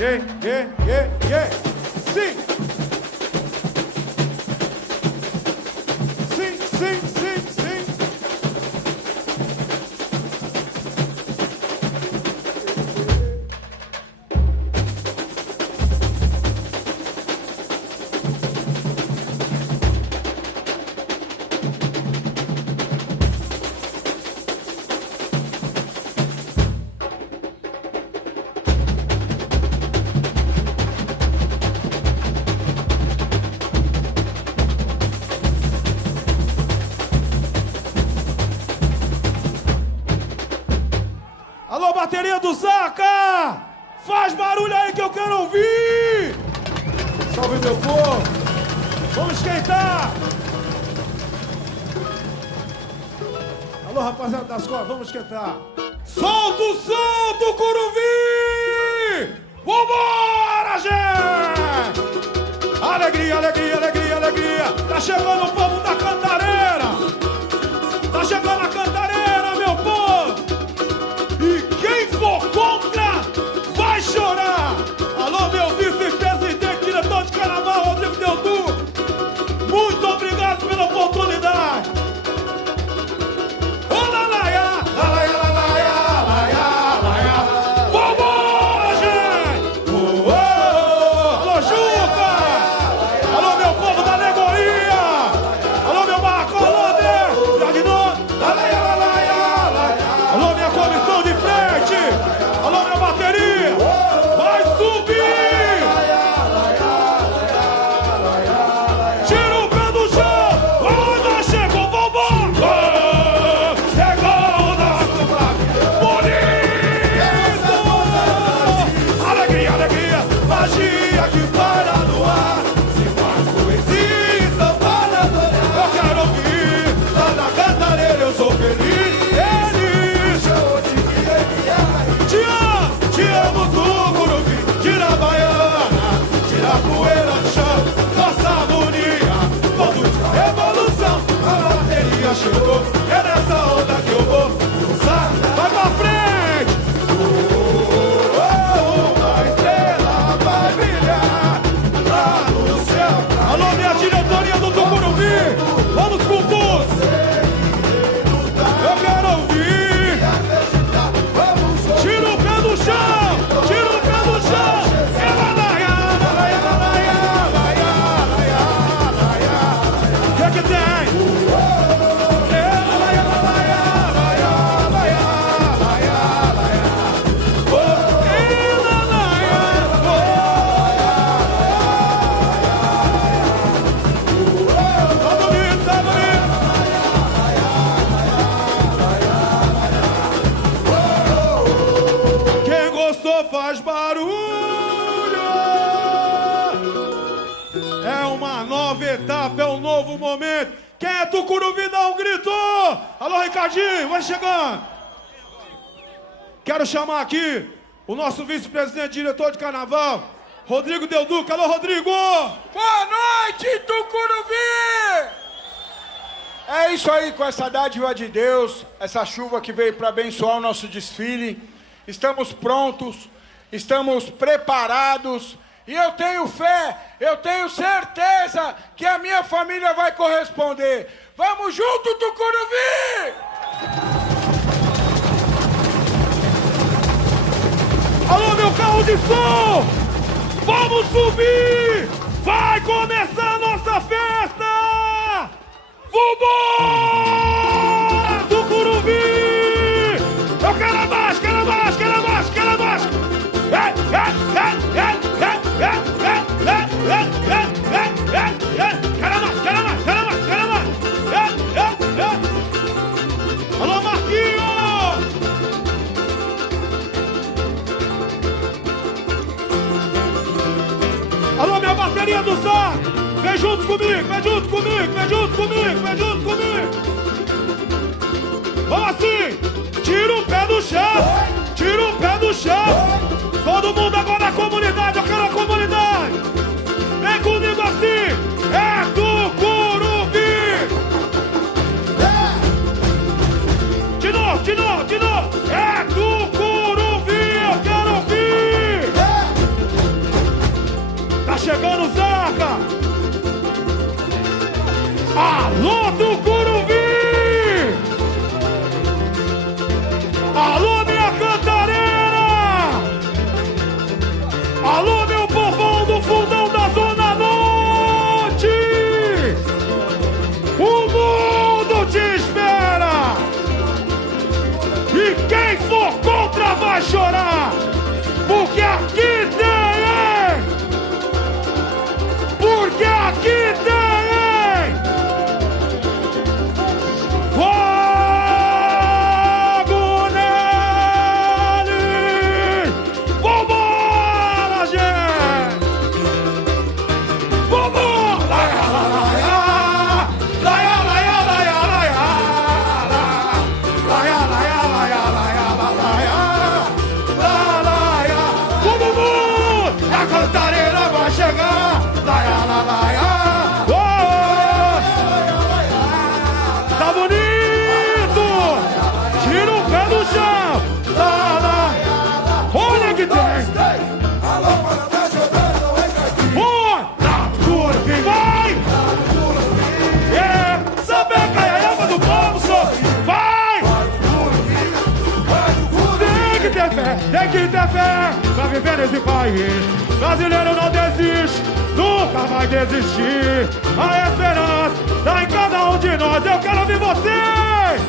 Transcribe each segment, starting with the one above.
Sim! Sim, sim, sim, sim! Alô, bateria do Zaca! Faz barulho aí que eu quero ouvir! Salve, meu povo! Vamos esquentar! Alô, rapaziada das costas, vamos esquentar! Solta o som do Curuvi! Vambora, gente! Alegria, alegria, alegria, alegria! Tá chegando o povo da Cantareira! Tá chegando a Cantareira, meu povo! E quem for contra, vai chorar! Alô, meu vice-presidente, diretor de carnaval, Rodrigo Deldu! Muito obrigado pela oportunidade! Ô, lalaia! Lalaia, lalaia, lalaia, lalaia! Vambora, gente! Alô, Juca! Alô, meu povo da Alegoria! Alô, meu Marco Holanda! Jardinon! Lalaia, lalaia, lalaia! Alô, minha comissão de frente! Alô, minha bateria! Vai subir! Tira o pé do chão! Ainda chegou, vambora! Chegou o nosso bonito! Alegria, alegria! Magia que para no ar! Se faz poesia e samba na olhar! Eu quero ouvir! Lá na Cantareira eu sou feliz! Te amo do Curuvi, tira a baiana, tira a poeira do chão, nossa harmonia, todos revolução, a bateria chegou, é nessa onda que eu vou usar, vai pra frente! Uma estrela vai brilhar lá no céu. Alô, minha diretoria do Tucuruvi, vamos com tudo! Eu quero ouvir! Tira o pé do chão! Tira o pé do chão! É lalaia, lalaia, lalaia, lalaia, lalaia. O que é que tem? É lalaia, lalaia, lalaia, lalaia, lalaia, lalaia. Oh, é lalaia, tá bonito, tá bonito. Quem gostou faz barulho. É uma nova etapa, é um novo momento. Quem é Tucuruvi, dá um grito. Alô, Ricardinho, vai chegando. Quero chamar aqui o nosso vice-presidente, diretor de carnaval, Rodrigo Delduca. Alô, Rodrigo. Boa noite, Tucuruvi! É isso aí, com essa dádiva de Deus, essa chuva que veio para abençoar o nosso desfile. Estamos prontos, estamos preparados e eu tenho fé, eu tenho certeza que a minha família vai corresponder. Vamos junto, Tucuruvi! Alô, meu carro de som! Vamos subir! Vai começar a nossa festa! Vambora, Tucuruvi! Eu quero mais, quero mais, quero mais, quero mais! Quero mais, quero mais, quero mais, quero mais! Alô, Marquinhos! Alô, minha bateria do Zá! Vem junto comigo, vem junto comigo, vem junto comigo, vem junto comigo! Vamos assim! Tira o pé do chão! Tira o pé do chão! Todo mundo agora na comunidade, eu quero a comunidade! Vem comigo assim! É Tucuruvi! De novo, de novo, de novo! É Tucuruvi! Eu quero ouvir! vai chorar, porque aqui tem, porque aqui tem. Fogo nele! Vambora, gente! Vambora! Todo mundo! A cantareira vai chegar! Tá bonito! Tira o pé do chão! Olha que tem! Vai! Vai! Saber que é a alma do povo só! Vai! Tem que ter fé! Tem que ter fé! Pra viver nesse país! Brasileiro não desiste! Nunca vai desistir! A esperança tá em cada um de nós! Eu quero ouvir vocês!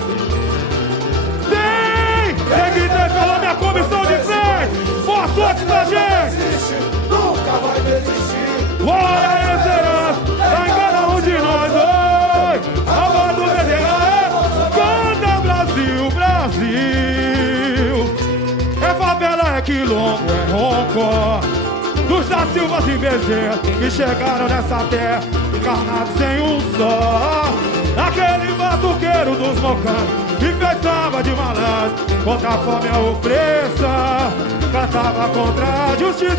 Tem que ter pela minha comissão de frente! Boa sorte pra gente! Nunca vai desistir. Olha a esperança tá em cada um de nós! Oi! A voz do Bezerra é canta Brasil, Brasil! É favela, é quilombo, é roncó. Dos da Silva e Bezerra que chegaram nessa terra encarnados sem um só. Aquele batuqueiro dos mocanos que fez samba de malandro contra a fome e a opressa, cantava contra a justiça.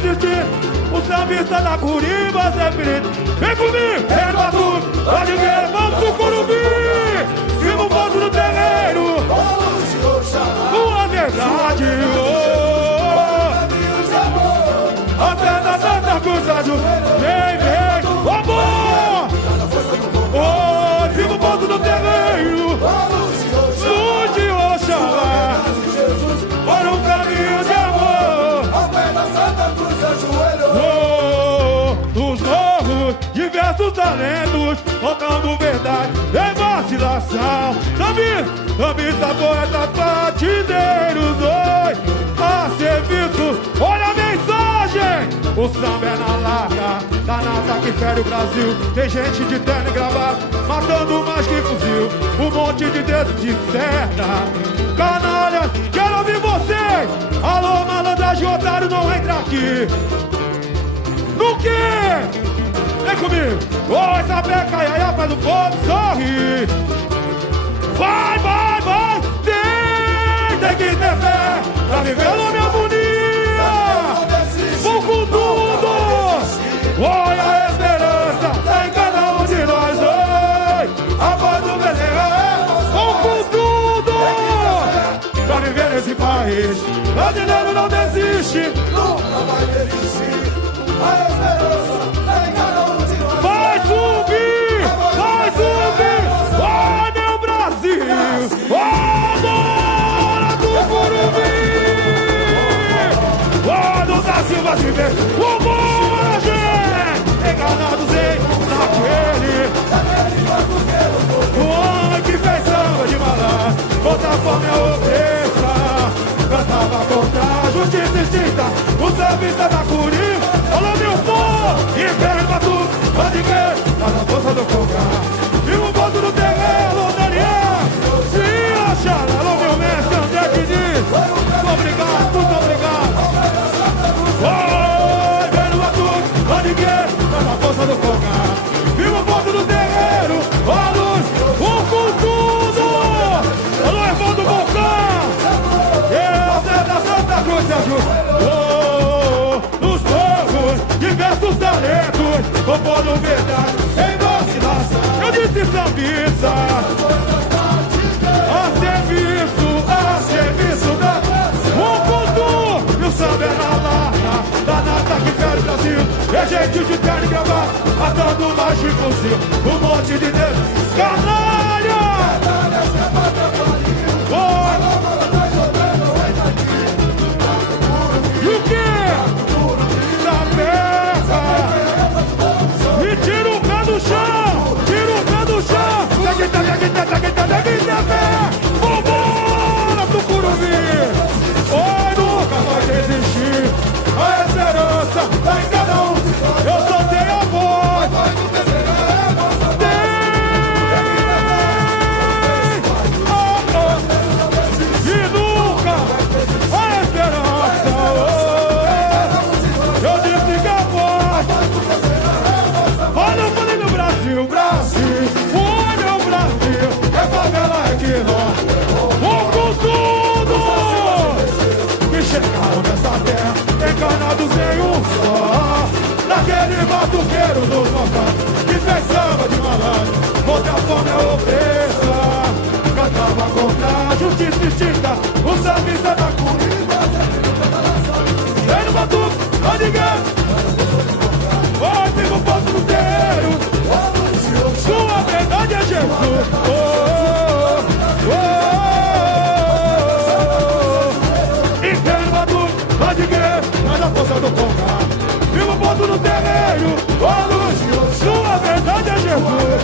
O sambista da Curiba sempre vem comigo, vem batuque, pode ver, vamos pro Curuvi. Viva o povo do terreiro, uma verdade. Até da Santa Cruz azul, vem, amor! Oh, viva o povo do terreiro, luz de Oxalá, para um caminho de amor. Oh, nos morros, diversos talentos, contando verdade, em vacilação. Sambista, poeta, batideiros, oi, a serviço, olha a mensagem. O samba é na larga, da NASA que fere o Brasil. Tem gente de terno e gravata, matando mais que fuzil. Um monte de dedos de certa. Canalha, quero ouvir vocês. Alô, malandragem, otário, não entra aqui. No quê? Vem comigo. Oi, sapeca, iaia, faz o povo sorrir. Vai! Tem que ter fé pra viver na minha harmonia. Vou com tudo. Olha a esperança tá em cada um de nós. Oi, a voz do Bezerra é vou com tudo pra viver nesse país. Brasileiro não desiste. Nunca vai desistir. A esperança tá em cada um de nós. Vai subir. Vai, meu Brasil. Quando da Silva se vê, vambora, gente! Enganados naquele homem que fez samba de malandro contra a fome e a opressa, cantava contra a justiça extinta, o sambista da Curiba. Alô, meu povo, inferno pra tu, pode ver, tá na força do Congá. E o voto do terreno, alô, Daniel, e Oxalá, alô, meu mestre, André que diz, muito obrigado. Oi, vendo a tudo, pode ver, tá na força do Congá. Viva o povo do terreiro, ó a luz, um com tudo. Alô, irmão do Vulcão, Zé da Santa Cruz te ajuda. Nos povos, diversos talentos, compondo verdade em vacilação. Eu disse sambista, a serviço da e o samba é na larga, da nata que fere o Brasil. É gente de terno e gravata, matando mais de fuzil. Um monte de dedo, canalha! E o quê? Sapeca! E tira o pé do chão! Vambora pro Curuvi! Oi, no todos em um só. Naquele batuqueiro dos locais que fez samba de malandro, contra a fome é opressa. Cantava contra a justiça extinta, o sambista da corrida. Vem no batuque, não ninguém. Oi, viva o povo do terreiro. Sua verdade é Jesus. E vem no batuque, não ninguém. Mas a força do conga. Viva o povo do terreiro. Sua verdade é Jesus.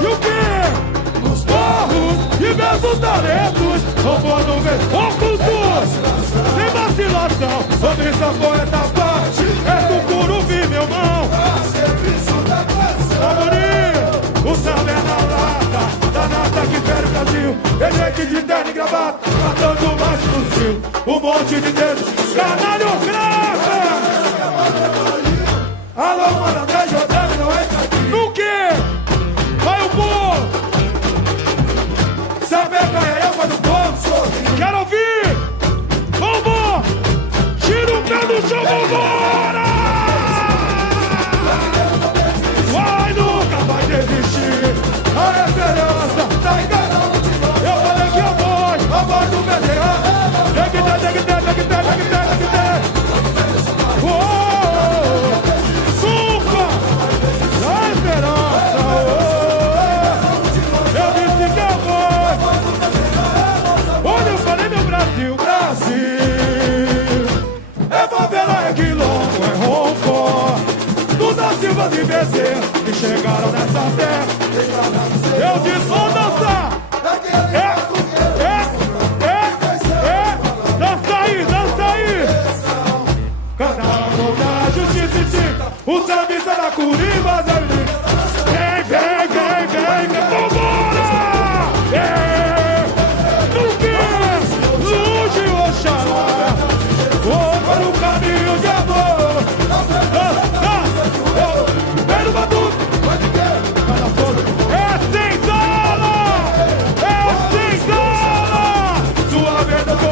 E o que? Nos morros, diversos talentos, roubando poucos sem vacilação. Sobre essa poeta parte, é do Curuvi, meu irmão. Amorim, o samba é na lata, da nata que fere o Brasil. É gente de terno e gravata, matando mais fuzil. Um monte de dedos, canalho grava. Alô, mano, André Jordano, não entra aqui. No quê? Vai o povo. Sabe a carreira do povo? Quero ouvir. Vambora. Tira o pé do chão, vambora. Vai, nunca vai desistir. A esperança tá em cada um de nós. Eu falei que a voz do veterano. Tem que ter, tem que ter, tem que ter, tem que ter, tem que ter. Suca da esperança. Eu disse que a voz. Olha, eu falei meu Brasil. Brasil é favela, é quilombo, é ronco. Dos Silvas e Bezerra que chegaram nessa terra. Eu disse, vou dançar. Dança aí, dança aí. Cantaram da justiça extinta, o sambista da Curiba. Vem, vem, vem, vem, vem, vambora. No que? Longe, Oxalá. Vou para o caminho de amor. Vem no batuque. É senzala! É senzala! Sua verdade.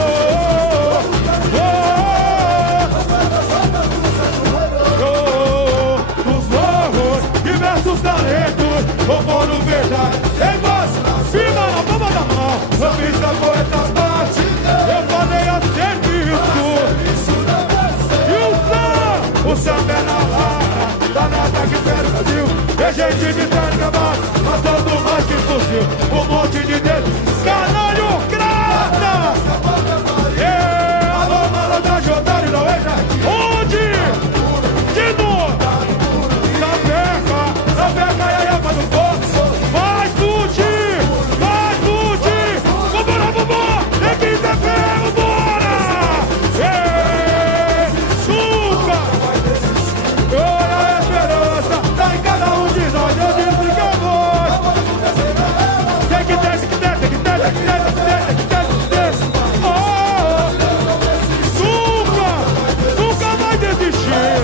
Nos morros, diversos talentos, roubando verdade. Em voz, cima na palma da mão. Sambista, poeta, parte. Eu falei a serviço. E o samba é na lara, da nata que fere o Brasil. É gente de terno gravata, matando mais que fuzil. Um monte de dedos, canalho grata. Alô, malandra, Jordano, não é já. Onde? De novo. Na beca, e a do povo. Vai fugir, vai fugir. Vambora, vambora. Tem que ter fé, vambora. Suca. Olha a esperança, tá em cada um de nós. Eu disse que eu vou. Tem que ter, tem que ter, tem que ter, tem que ter, tem que ter, tem que ter, tem que ter. Suca, nunca vai desistir.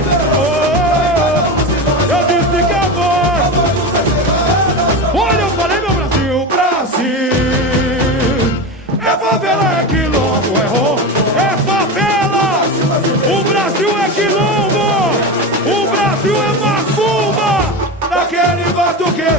Eu disse que eu vou. Olha, eu falei meu Brasil, Brasil. É favela, é quilombo, é roubo, é favela. O Brasil é quilombo. O Brasil é macumba. Daquele batuque.